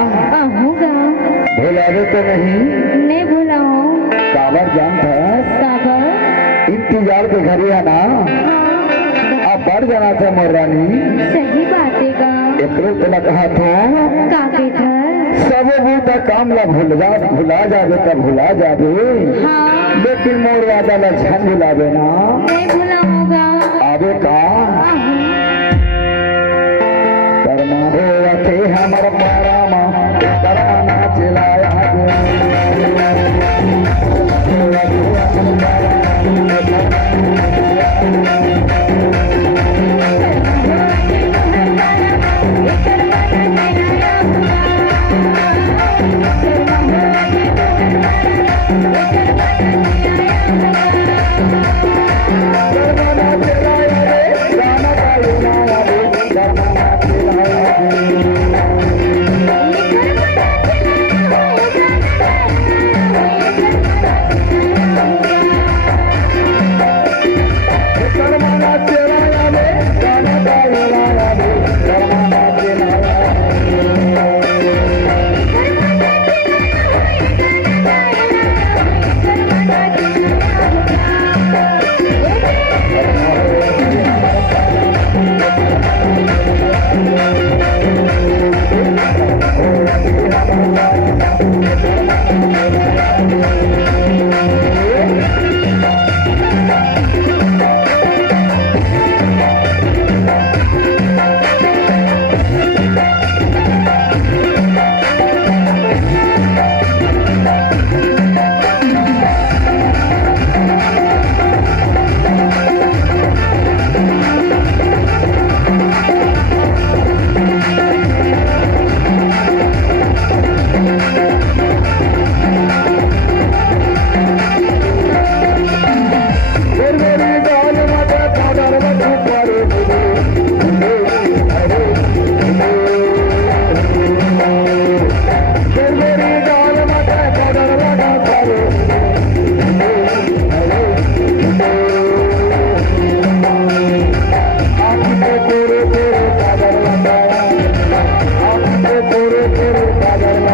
आहूँगा। भुलावे तो नहीं भुलाओ। काबर जान था काबर इंतजार के घरे आना। अब बढ़ जाना था मोर रानी। सही बातें गा। एकरो तला कहा था काके घर सब बूता काम ला भुला जाबे तब भुला जाबे। हाँ लेकिन मोर वादा लक्षण भुलावे ना। नहीं भुलाऊंगा। आवे का कर्मा हो थे हमर पारामा करवाना चलाया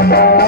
Bye.